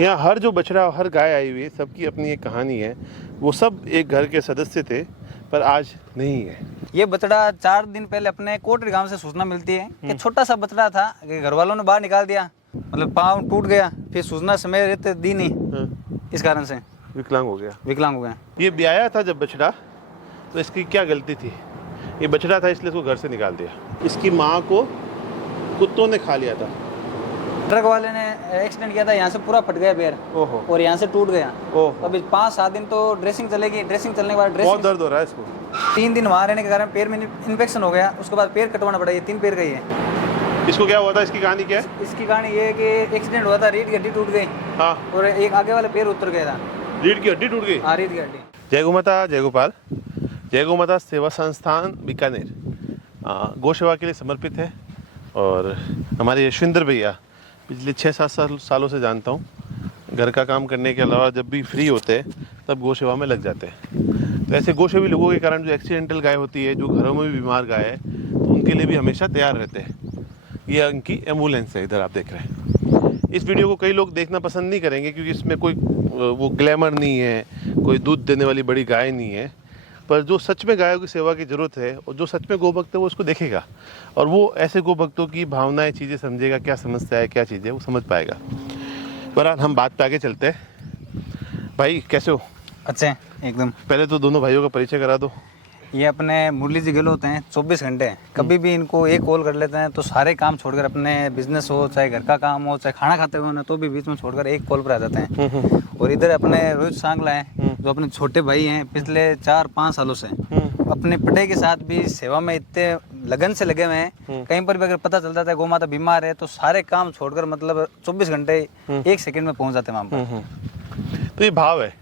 यहाँ हर जो बछड़ा हर गाय आई हुई है सबकी अपनी एक कहानी है। वो सब एक घर के सदस्य थे पर आज नहीं है। ये बछड़ा 4 दिन पहले अपने कोटरी गांव से सूचना मिलती है कि छोटा सा बछड़ा था कि घर वालों ने बाहर निकाल दिया, मतलब पाँव टूट गया, फिर सूचना समय रहते दी नहीं, इस कारण से विकलांग हो गया। ये ब्याया था जब बछड़ा, तो इसकी क्या गलती थी? ये बछड़ा था इसलिए इसको घर से निकाल दिया। इसकी माँ को कुत्तों ने खा लिया था। ट्रक वाले ने एक्सीडेंट किया था, यहाँ से पूरा फट गया पैर और यहाँ से टूट गया। अभी 5-7 दिन तो ड्रेसिंग चलेगी। ड्रेसिंग चलने के बाद बहुत दर्द हो रहा है इसको। 3 दिन वहाँ रहने के कारण पैर में इन्फेक्शन हो गया, उसके बाद पैर कटवाना पड़ा। ये 3 पैर का ही है। इसको क्या हुआ था? इसकी कहानी क्या है? इसकी कहानी ये है कि एक्सीडेंट हुआ था, रीढ़ की हड्डी टूट गई। हाँ। और एक आगे वाला पैर उतर गया था। रीढ़ की हड्डी टूट गई? हाँ, रीढ़ की हड्डी। जय गौ माता, जय गोपाल। जय गौ माता सेवा संस्थान बीकानेर गौ सेवा के लिए समर्पित है और हमारे यशविंदर भैया पिछले 6-7 सालों से जानता हूँ, घर का काम करने के अलावा जब भी फ्री होते हैं तब गौ सेवा में लग जाते हैं। तो ऐसे गौ सेवी लोगों के कारण जो एक्सीडेंटल गाय होती है, जो घरों में भी बीमार गाय है, तो उनके लिए भी हमेशा तैयार रहते हैं। ये उनकी एम्बुलेंस है, इधर आप देख रहे हैं। इस वीडियो को कई लोग देखना पसंद नहीं करेंगे क्योंकि इसमें कोई वो ग्लैमर नहीं है, कोई दूध देने वाली बड़ी गाय नहीं है, पर जो सच में गायों की सेवा की ज़रूरत है और जो सच में गोभक्त है वो उसको देखेगा और वो ऐसे गोभक्तों की भावनाएं, चीज़ें समझेगा, क्या समस्या है, क्या चीज़ है, वो समझ पाएगा। बहरहाल हम बात पे आगे चलते हैं। भाई कैसे हो? अच्छे एकदम। पहले तो दोनों भाइयों का परिचय करा दो। ये अपने मुरली जी गहलोत हैं। 24 घंटे कभी भी इनको एक कॉल कर लेते हैं तो सारे काम छोड़कर, अपने बिजनेस हो चाहे घर का काम हो चाहे खाना खाते हुए ना, तो भी बीच में छोड़कर एक कॉल पर आ जाते हैं। और इधर अपने रोहित सांगला हैं जो अपने छोटे भाई हैं, पिछले 4-5 सालों से अपने पटे के साथ भी सेवा में इतने लगन से लगे हुए हैं। कहीं पर भी अगर पता चलता था गौ माता बीमार है तो सारे काम छोड़कर, मतलब 24 घंटे 1 सेकंड में पहुंच जाते हैं वहाँ पर। तो ये भाव है,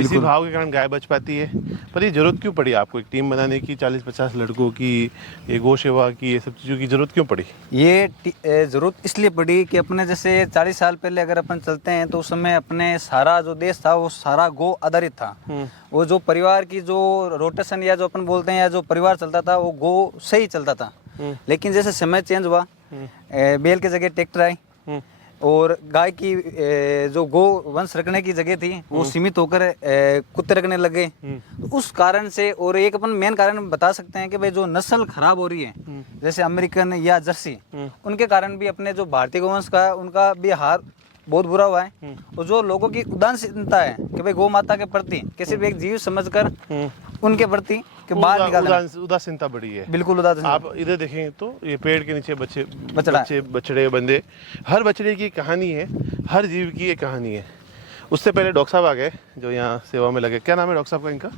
इसी भाव के कारण गाय बच पाती है। पर ये जरूरत क्यों पड़ी आपको एक टीम बनाने की, 40-50 लड़कों की, ये गौ सेवा की, ये सब चीज़ों की जरूरत क्यों पड़ी? ये जरूरत इसलिए पड़ी कि अपने जैसे 40 साल पहले अगर अपन चलते हैं तो उस समय अपने सारा जो देश था वो सारा गौ आधारित था। वो जो परिवार की जो रोटेशन या जो अपन बोलते हैं या जो परिवार चलता था वो गौ से ही चलता था। लेकिन जैसे समय चेंज हुआ, बैल की जगह ट्रैक्टर आई और गाय की जो गो वंश रखने की जगह थी वो सीमित होकर कुत्ते रखने लगे। तो उस कारण से, और एक अपन मेन कारण बता सकते हैं कि भाई जो नस्ल खराब हो रही है जैसे अमेरिकन या जर्सी, उनके कारण भी अपने जो भारतीय गोवंश का है उनका भी हार बहुत बुरा हुआ है। और जो लोगों की उदासीनता है कि भाई गौ माता के प्रति किसी भी एक जीव समझकर उनके प्रति कि बाहर निकाल, उदासीनता बड़ी है। बिल्कुल उदासीन। आप इधर देखें तो ये पेड़ के नीचे बछड़े बंदे, हर बछड़े की कहानी है, हर जीव की एक कहानी है। उससे पहले डॉक्टर साहब आ गए जो यहाँ सेवा में लगे। क्या नाम है डॉक्टर साहब का इनका?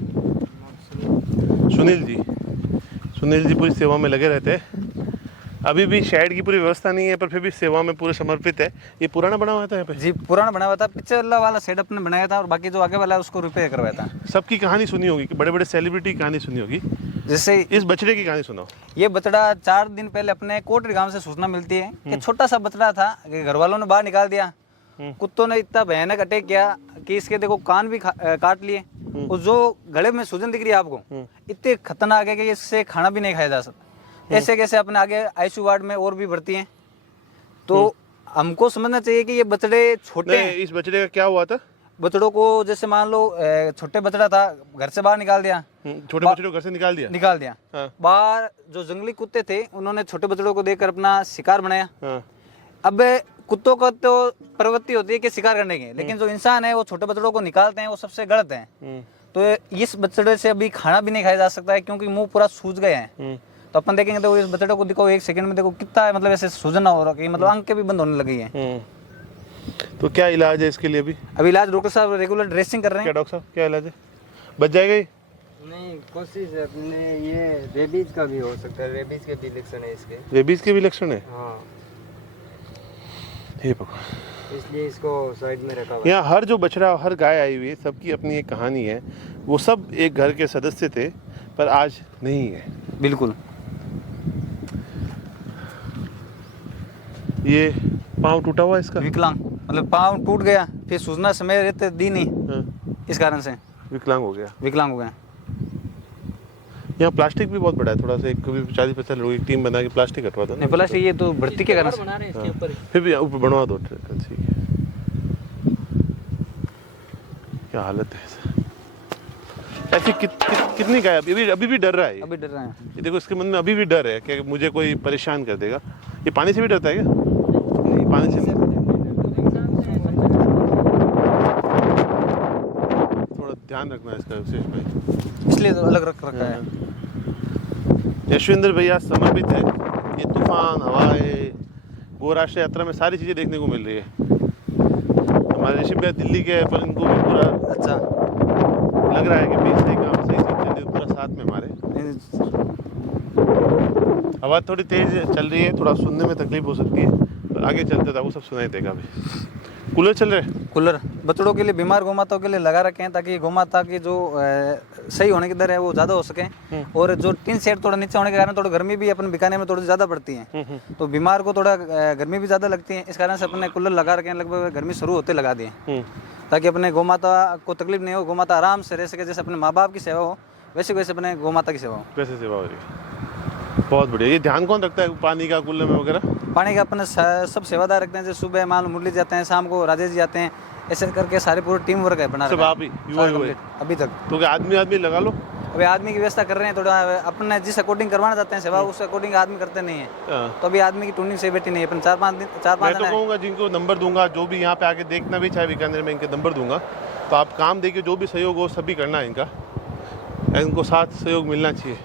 सुनील जी पूरी सेवा में लगे रहते हैं। अभी भी शेड की पूरी व्यवस्था नहीं है पर फिर भी सेवा में पूरे समर्पित है। ये पुराना बना हुआ था यहाँ पे? जी पुराना बना हुआ था। पीछे वाला शेड अपने बनाया था और बाकी जो आगे वाला है उसको रिपेयर करवाया था। सबकी कहानी सुनी होगी, बड़े बड़े सेलिब्रिटी की कहानी सुनी होगी, जैसे इस बछड़े की कहानी सुनाओ। ये बछड़ा 4 दिन पहले अपने कोटरी गांव से सूचना मिलती है कि छोटा सा बछड़ा था कि घर वालों ने बाहर निकाल दिया। कुत्तों ने इतना भयानक अटैक किया कि इसके देखो कान भी काट लिए और जो गले में सूजन दिख रही है आपको, इतने खतरनाक है कि इससे खाना भी नहीं खाया जा सकता। ऐसे कैसे अपने आगे आईसीयू वार्ड में और भी भर्ती हैं। तो हमको समझना चाहिए कि ये बछड़े छोटे हैं। इस बछड़े का क्या हुआ था? बछड़ों को जैसे मान लो छोटे बछड़ा था, घर से बाहर निकाल दिया। छोटे बछड़ों को घर से निकाल दिया। हाँ। बाहर जो जंगली कुत्ते थे उन्होंने छोटे बछड़ों को देखकर अपना शिकार बनाया। हाँ। अब कुत्तों का तो प्रवृत्ति होती है कि शिकार करने की, लेकिन जो इंसान है वो छोटे बछड़ों को निकालते हैं, वो सबसे गलत है। तो इस बछड़े से अभी खाना भी नहीं खाया जा सकता है क्योंकि मुंह पूरा सूज गए हैं। तो अपन देखेंगे तो इस बछड़े को देखो 1 सेकंड में देखो कितना है, मतलब ऐसे सूजना हो रहा है, मतलब आंखें भी बंद होने लगी है। तो क्या इलाज है इसके लिए? अभी इलाज डॉक्टर साहब रेगुलर ड्रेसिंग कर रहे हैं। क्या डॉक्टर साहब क्या इलाज है? बच जाएगा ये? नहीं, कोशिश है अपने। ये रेबीज का भी हो सकता है, रेबीज के भी लक्षण है इसके। रेबीज के भी लक्षण है? हाँ। हे भगवान, इसलिए इसको साइड में रखा हुआ। यहाँ हर जो बछड़ा हर गाय आई हुई है सबकी अपनी एक कहानी है। वो सब एक घर के सदस्य थे पर आज नहीं है। बिल्कुल। ये पाँव टूटा हुआ इसका? विकलांग, मतलब पाँव टूट गया, फिर सूचना समय रहते दी नहीं, इस कारण से विकलांग हो गया। यहाँ प्लास्टिक भी बहुत बड़ा है थोड़ा सा, एक कभी 40-50 लोगों की टीम बना के प्लास्टिक हटवा दो। नहीं, प्लास्टिक ये तो भर्ती के कारण बना रहे हैं इसके ऊपर। फिर भी ऊपर बनवा दो, ठीक है। क्या हालत है। ऐसी कितनी गाय अभी भी डर रहा है ये? अभी डर रहे हैं। ये देखो इसके मन में अभी भी डर है कि मुझे कोई परेशान कर देगा। ये पानी से भी डरता है क्या? पानी से थोड़ा ध्यान रखना है इसका विशेष भाई, इसलिए तो अलग रख रखा है। यशविंदर भैया समर्पित है। ये तूफान, हवाएं, गो राष्ट्रीय यात्रा में सारी चीज़ें देखने को मिल रही है। हमारे ऋषि भैया दिल्ली के हैं, पर इनको भी पूरा अच्छा लग रहा है कि भाई सही काम सही सीख पूरा साथ में हमारे। हवा थोड़ी तेज चल रही है, थोड़ा सुनने में तकलीफ हो सकती है, पर आगे चलते था वो सब सुनाई देगा। अभी कूलर चल रहे हैं। कूलर बछड़ों के लिए, बीमार गौमाताओं के लिए लगा रखे हैं, ताकि गौमाता की जो सही होने की दर है वो ज़्यादा हो सके। और जो टीन सेट थोड़ा नीचे होने के कारण थोड़ा गर्मी भी अपन बीकानेर में थोड़ी ज़्यादा पड़ती है, तो बीमार को थोड़ा गर्मी भी ज़्यादा लगती है। इस कारण से अपने कूलर लगा रखे हैं, लगभग गर्मी शुरू होते लगा दिए, ताकि अपने गौमाता को तकलीफ नहीं हो, गौमाता आराम से रह सके। जैसे अपने माँ बाप की सेवा हो वैसे वैसे अपने गौमाता की सेवा हो, वैसे सेवा हो रही है। बहुत बढ़िया। ये ध्यान कौन रखता है पानी का कूलर में वगैरह? पानी का अपने सब सेवादार रखते हैं। जैसे सुबह मान लो मुरली जाते हैं, शाम को राजेश जी आते हैं, ऐसे करके सारे पूरे टीम वर्क है बना सब रखा है। आप ही युवा हुए अभी तक तो क्या आदमी लगा लो। अभी आदमी की व्यवस्था कर रहे हैं, थोड़ा अपने जिस अकॉर्डिंग करवाना चाहते हैं सेवा, उस अकॉर्डिंग आदमी करते नहीं है। तो अभी आदमी की टूनिंग से बैठी नहीं है, अपन 4-5 मैं तो कहूँगा जिनको नंबर दूंगा, जो भी यहाँ पे आके देखना भी चाहे बीकानेर में, इनके नंबर दूंगा, तो आप काम देखिए, जो भी सहयोग हो सभी करना है इनका, इनको साथ सहयोग मिलना चाहिए।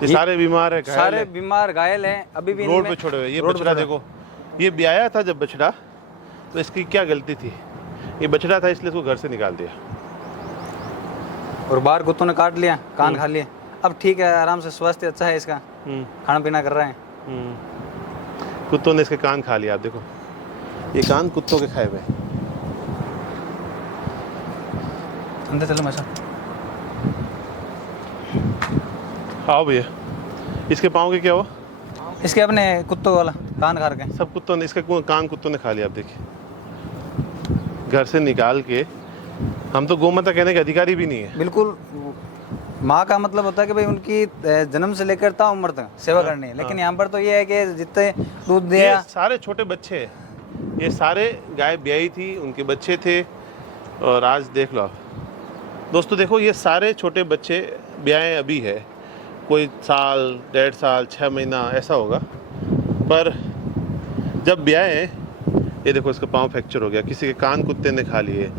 ये सारे बीमार है, सारे बीमार घायल हैं, अभी भी रोड पे छोड़े हुए। ये बछड़ा देखो, ये ब्याया था जब बछड़ा, तो इसकी क्या गलती थी? ये बछड़ा था इसलिए इसको घर से निकाल दिया, और बाहर कुत्तों ने काट लिया, कान खा लिए। अब ठीक है, आराम से स्वास्थ्य अच्छा है इसका, खाना पीना कर रहा है। कुत्तों ने इसके कान खा लिया। आप देखो, ये कान कुत्तों के खाए हुए। अंदर चलो मचा। हाँ भैया, इसके पाँव के क्या हुआ? इसके अपने कुत्तों वाला कान खा रखे सब कुत्तों ने, इसका कान कुत्तों ने खा लिया। आप देखिए, घर से निकाल के। हम तो गौमाता कहने के अधिकारी भी नहीं है। बिल्कुल, माँ का मतलब होता है कि भाई उनकी जन्म से लेकर ता उम्र तक सेवा करनी है, लेकिन यहाँ पर तो ये है कि जितने दूध दिया। ये सारे छोटे बच्चे हैं, ये सारे गाय ब्याई थी, उनके बच्चे थे, और आज देख लो आप दोस्तों, देखो ये सारे छोटे बच्चे ब्याए अभी है, कोई साल, 1.5 साल, 6 महीना ऐसा होगा, पर जब ब्याए, ये देखो इसका पाँव फ्रैक्चर हो गया, किसी के कान कुत्ते ने खा लिए,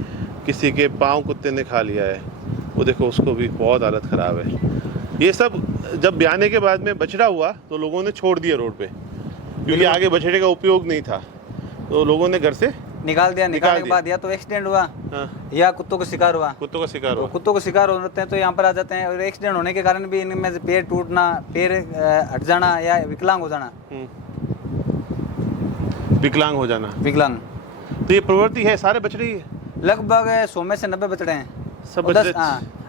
किसी के पाँव कुत्ते ने खा लिया है, वो देखो उसको भी बहुत हालत ख़राब है। ये सब जब ब्याने के बाद में बछड़ा हुआ तो लोगों ने छोड़ दिया रोड पे, क्योंकि आगे बछड़े का उपयोग नहीं था, तो लोगों ने घर से निकाल दिया। निकालने के बाद या तो एक्सीडेंट हुआ, या कुत्तों का शिकार हुआ। कुत्तों का शिकार हुआ, कुत्तों का शिकार होते हैं तो यहाँ पर आ जाते हैं, और एक्सीडेंट होने के कारण भी इनमें से पैर टूटना, पैर हट जाना, या विकलांग हो जाना। विकलांग हो जाना। विकलांग तो ये प्रवृत्ति है, सारे बछड़े ही है। लगभग 100 में से 90 बछड़े हैं। सब और बछड़े?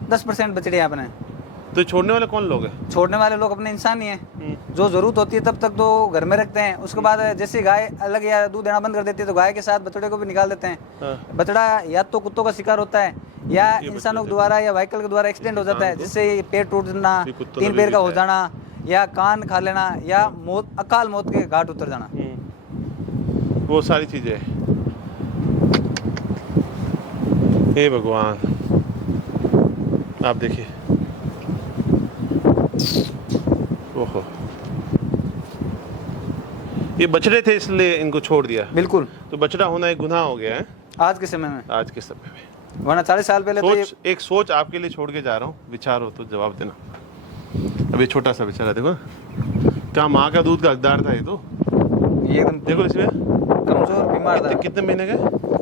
10% बछड़े हैं अपने। तो छोड़ने वाले कौन लोग हैं? छोड़ने वाले लोग अपने इंसान ही हैं। जो जरूरत होती है तब तक तो घर में रखते हैं, उसके बाद जैसे गाय अलग या दूध देना बंद कर देती है तो गाय के साथ बछड़े को भी निकाल देते हैं। बछड़ा या तो कुत्तों का शिकार होता है, या इंसानों के द्वारा या व्हीकल के द्वारा एक्सीडेंट हो जाता है, जिससे पैर टूटना, 3 पैर का हो जाना, या कान खा लेना, या मौत, अकाल मौत के घाट उतर जाना। वो सारी चीजें। हे भगवान, आप देखिए, ओहो, ये बछड़े थे इसलिए इनको छोड़ दिया। बिल्कुल, तो बछड़ा होना एक गुनाह हो गया है आज के समय में। आज के समय में, वरना 40 साल पहले तो एक सोच आपके लिए छोड़ के जा रहा हूँ, विचार हो तो जवाब देना। अभी छोटा सा बेचारा देखो, क्या माँ का दूध का हकदार था ये तो। ये एकदम देखो इसमें कमजोर बीमार था। कितने महीने का?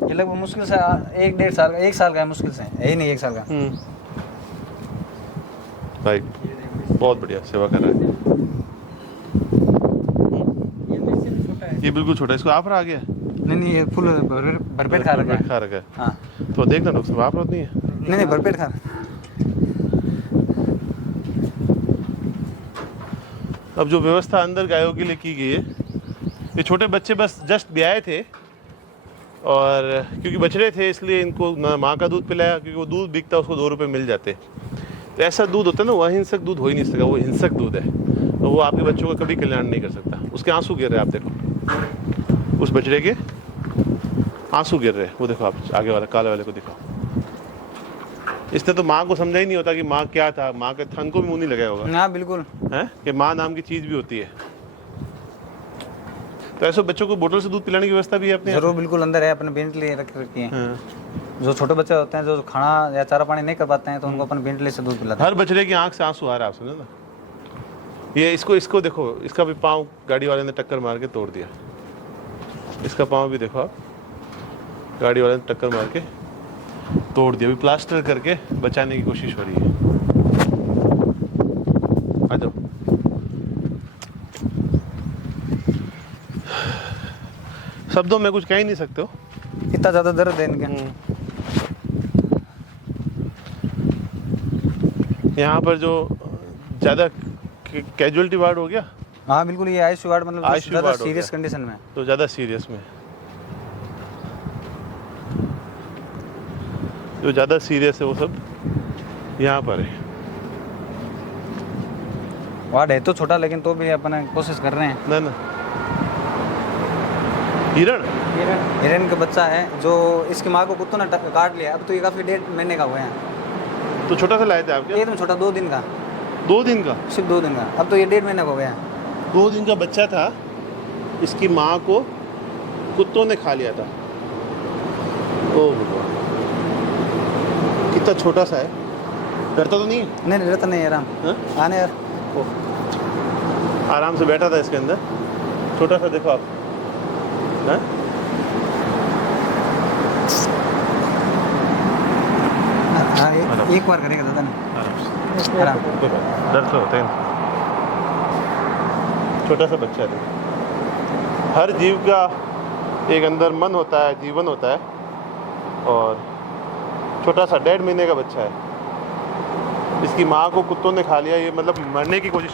ये लगभग मुश्किल से 1-1.5 साल का, 1 साल का है मुश्किल से, यही नहीं 1 साल का। भाई बहुत बढ़िया सेवा कर रहा है। ये बिल्कुल छोटा, इसको आप रहा गया? नहीं, ये फुल भरपेट खा रखा है। खा रखा है। हाँ, तो देखना डॉक्टर साहब, आप रहा नहीं है? नहीं भरपेट खा। अब जो व्यवस्था अंदर गायों के लिए की गई है, ये छोटे बच्चे बस जस्ट ब्याए थे, और क्योंकि बछड़े थे इसलिए इनको ना माँ का दूध पिलाया, क्योंकि वो दूध बिकता उसको 2 रुपये मिल जाते। तो ऐसा दूध होता है ना, वो अहिंसक दूध हो ही नहीं सकता, वो हिंसक दूध है, तो वो आपके बच्चों का कभी कल्याण नहीं कर सकता। उसके आंसू गिर रहे हैं, आप देखो उस बछड़े के आंसू गिर रहे हैं, वो देखो आप आगे वाला काले वाले को दिखाओ। इसने तो माँ को समझा ही नहीं होता कि माँ क्या था, माँ के थन को भी मुंह नहीं लगाया होगा हाँ बिल्कुल। है कि माँ नाम की चीज भी होती है। तो ऐसे बच्चों को बोतल से दूध पिलाने की व्यवस्था भी है अपने जरूर बिल्कुल अंदर है, अपने बेंटली रख रखी है। हाँ। जो छोटे बच्चे होते हैं जो खाना या चारा पानी नहीं कर पाते हैं तो उनको अपन बेंटली से दूध पिलाते हैं। हर बछड़े की आंख से आंसू आ रहा है, आप सुनो ना। ये इसको देखो, इसका भी पाँव गाड़ी वाले ने टक्कर मार के तोड़ दिया। इसका पाँव भी देखो आप, गाड़ी वाले ने टक्कर मार के तोड़ दिया। अभी प्लास्टर करके बचाने की कोशिश हो रही है। आ जाओ। शब्दों में कुछ कह ही नहीं सकते हो, इतना ज्यादा दर्द है इनके। यहाँ पर जो ज़्यादा कैजुअलिटी वार्ड हो गया, हाँ बिल्कुल, ये आईसीयू वार्ड मतलब ICU ज्यादा वार्ड हो सीरियस गया। कंडीशन में। तो ज़्यादा सीरियस में, जो ज़्यादा सीरियस है वो सब यहाँ पर है। वार्ड है तो छोटा, लेकिन तो भी अपन कोशिश कर रहे हैं। ना ना, हिरण हिरन का बच्चा है जो इसकी माँ को कुत्तों ने काट लिया। अब तो ये काफी 1.5 महीने का हुआ है। तो छोटा सा लाए थे आपके? एकदम छोटा, 2 दिन का, 2 दिन का, सिर्फ 2 दिन का। अब तो ये 1.5 महीने का हो गया। 2 दिन का बच्चा था, इसकी माँ को कुत्तों ने खा लिया था। ओ भगवान, कितना छोटा सा है, डरता तो नहीं है? नहीं रहता नहीं आराम। हाँ? आने यार, आराम से बैठा था इसके अंदर, छोटा सा देखो आप। हाँ? हाँ एक बार करेगा दादा ने आराम से, आराम। डर तो होते हैं। छोटा सा बच्चा है। हर जीव का एक अंदर मन होता है, जीवन होता है, और छोटा सा 1.5 महीने का बच्चा है, इसकी माँ को कुत्तों ने खा लिया। ये मतलब मरने की कोशिश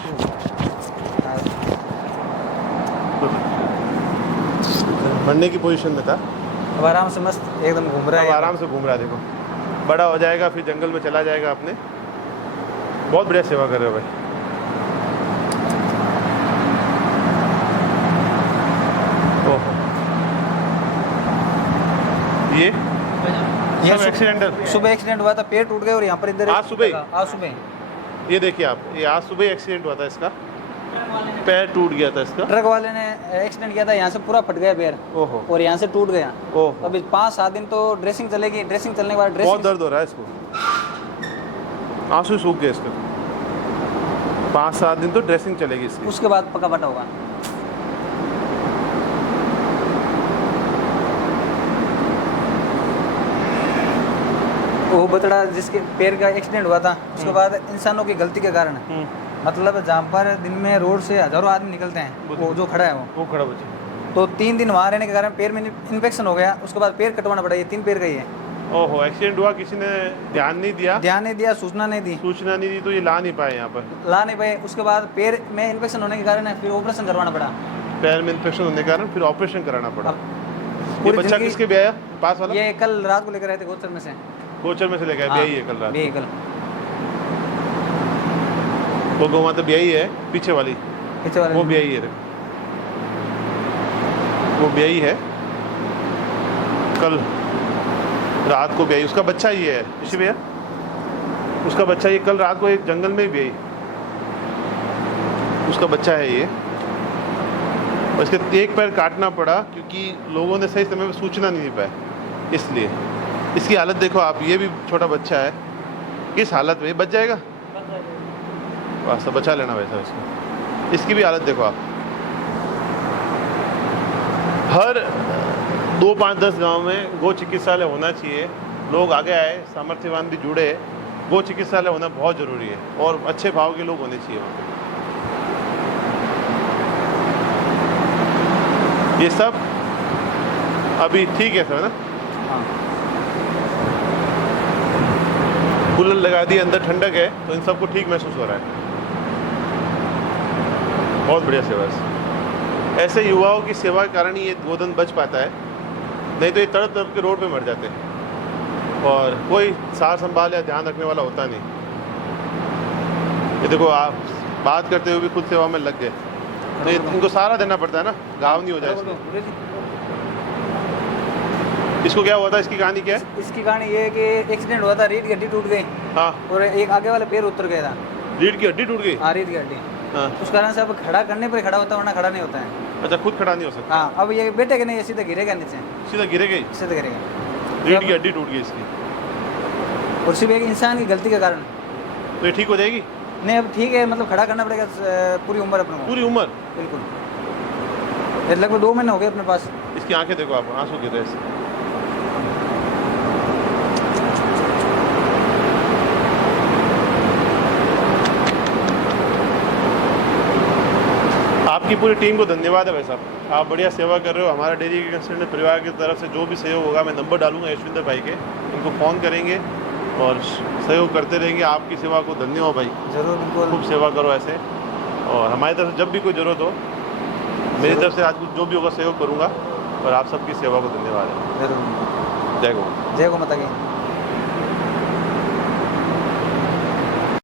मरने की पोजीशन में था। अब आराम से मस्त एकदम घूम रहा अब है। आराम से घूम रहा है, देखो बड़ा हो जाएगा फिर जंगल में चला जाएगा अपने। बहुत बढ़िया सेवा कर रहे हो भाई। ओहो, ये सब एक्सीडेंटल। सुबह एक्सीडेंट हुआ था, पेड़ टूट गए और यहाँ पर इधर आज सुबह ही? आज सुबह ये देखिए आप, ये आज सुबह एक्सीडेंट हुआ था, इसका पैर टूट गया था इसका। ट्रक वाले ने एक्सीडेंट किया था, यहाँ से पूरा फट गया पैर ओहो, और यहाँ से टूट गया। ओहो, अभी 5-7 दिन तो ड्रेसिंग चलेगी। ड्रेसिंग चलने के बाद बहुत ड्रेसिंग दर्द हो रहा है इसको, आंसू सूख गए इसके। 5-7 दिन तो ड्रेसिंग चलेगी इसकी। उसके बाद पका पटा होगा। वो बतड़ा जिसके पैर का एक्सीडेंट हुआ था, उसके बाद इंसानों की गलती के कारण, मतलब जहाँ पर दिन में रोड से हजारों आदमी निकलते हैं, वो जो खड़ा है वो खड़ा बच्चा, तो 3 दिन वहाँ रहने के कारण पैर में इन्फेक्शन हो गया। उसके बाद पैर कटवाना पड़ा। ये 3 पैर का ही है। ओहो, एक्सीडेंट हुआ, किसी ने ध्यान नहीं दिया, ध्यान नहीं दिया, सूचना नहीं दी, सूचना नहीं दी, तो ये ला नहीं पाए यहाँ पर, ला नहीं पाए। उसके बाद पैर में इन्फेक्शन होने के कारण फिर ऑपरेशन करवाना पड़ा। पैर में इन्फेक्शन होने के कारण फिर ऑपरेशन कराना पड़ा। अब ये पूरी बच्चा जिंदगी- किसके ब्याह पास वाला? ये कल रात को लेकर आए थे गोचर में से। गोचर में से लेकर ब्याही है कल रात। ब्याही कल वो गौ माता ब्याही है, पीछे वाली पीछे वाले वो ब्याही है, वो ब्याही है, कल रात को ब्याही। उसका बच्चा ही है ऋषि भैया, उसका बच्चा ये कल रात को एक जंगल में ही ब्याही, उसका बच्चा है ये। और इसके एक पैर काटना पड़ा क्योंकि लोगों ने सही समय पर सूचना नहीं दी पाए, इसलिए। इसकी हालत देखो आप, ये भी छोटा बच्चा है, किस हालत में बच जाएगा, वास्तव बचा लेना वैसा उसको। इसकी भी हालत देखो आप। हर 2, 5, 10 गांव में गो चिकित्सालय होना चाहिए। लोग आगे आए, सामर्थ्यवान भी जुड़े। गो चिकित्सालय होना बहुत ज़रूरी है और अच्छे भाव के लोग होने चाहिए वहाँ पे। ये सब अभी ठीक है सर ना? कूलर लगा दिए, अंदर ठंडक है, तो इन सबको ठीक महसूस हो रहा है। बहुत बढ़िया सेवा है। ऐसे युवाओं की सेवा के कारण ही ये गोधन बच पाता है, नहीं तो ये तड़प तड़प के रोड पे मर जाते हैं और कोई सार संभाल या ध्यान रखने वाला होता नहीं। ये देखो आप बात करते हुए भी खुद सेवा में लग गए, तो इनको सारा देना पड़ता है ना, गाँव नहीं हो जाए इसलिए। इसको क्या हुआ था, इसकी कहानी क्या है? इसकी कहानी ये है कि एक्सीडेंट हुआ था, रीढ़ की हड्डी टूट गई हाँ, और एक आगे वाला पैर उतर गया था। रीढ़ की हड्डी टूट गई। हाँ, रीढ़ की हड्डी, हाँ, उस कारण से अब खड़ा करने पर खड़ा होता है, वरना खड़ा नहीं होता है। अच्छा, खुद खड़ा नहीं हो सकता, हाँ, अब ये बैठेगा नहीं, ये सीधा गिरेगा नीचे, सीधा गिरे गई, सीधा गिरेगा। रीढ़ की हड्डी टूट गई इसकी। और सिर्फ एक इंसान की गलती के कारण। तो ये ठीक हो जाएगी? नहीं, अब ठीक है, मतलब खड़ा करना पड़ेगा पूरी उम्र अपने को। पूरी उम्र? बिल्कुल, ये लगभग 2 महीने हो गए अपने पास। इसकी आंखें देखो आप, आंसू गिर रहे हैं इसके। आपकी पूरी टीम को धन्यवाद है भाई साहब, आप बढ़िया सेवा कर रहे हो। हमारा डेयरी के कंसर्न परिवार की तरफ से जो भी सहयोग होगा मैं नंबर डालूंगा यशविंदर भाई के, इनको फ़ोन करेंगे और सहयोग करते रहेंगे। आपकी सेवा को धन्य हो भाई, जरूर, बिल्कुल खूब सेवा करो ऐसे। और हमारी तरफ से जब भी कोई ज़रूरत हो, मेरी तरफ से आज कुछ जो भी होगा सहयोग करूँगा। और आप सबकी सेवा को धन्यवाद है। जरूर। जय गौ। जय गौ माता की।